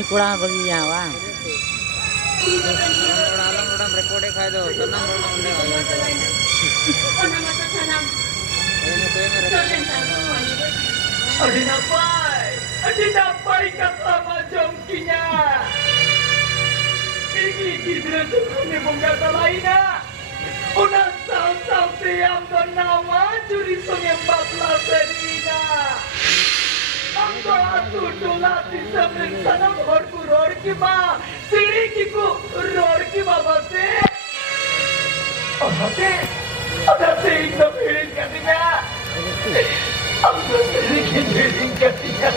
ini kurang bagi nyawa. Adi napai kata majongkinya. Ini kira-kira ni bunga lainnya. Unang saw-saw yang bernama Curi Pengembang Laserina. Angko atu dolati semring sanam horku rorki ma. Sirikiku rorki ma base. Ada sehingga piring katanya. Angko sirikin piring katanya.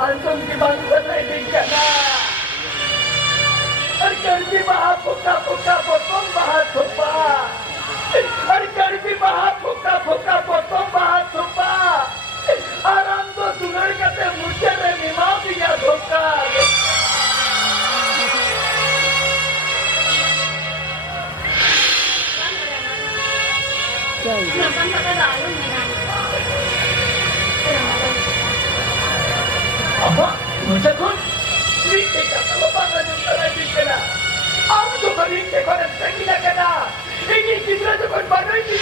Antum di bangsa Indonesia. Harga di mahal buka potong mahal sopa. Harga di mahal buka potong mahal sopa. Aram to sunar kate mucha re mimau dia doka. Kenapa kata dalam ni? Apa? Macam tu? Rite kata lepas ada orang di sana. Aku tu berite kau sekali nak kena. Ini kita tu pun baru ini.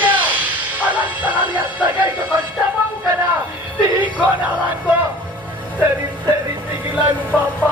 Alang tangan yang sebagai tu pun tak mau kena. Di kau nak langko. Seri tinggilan papa.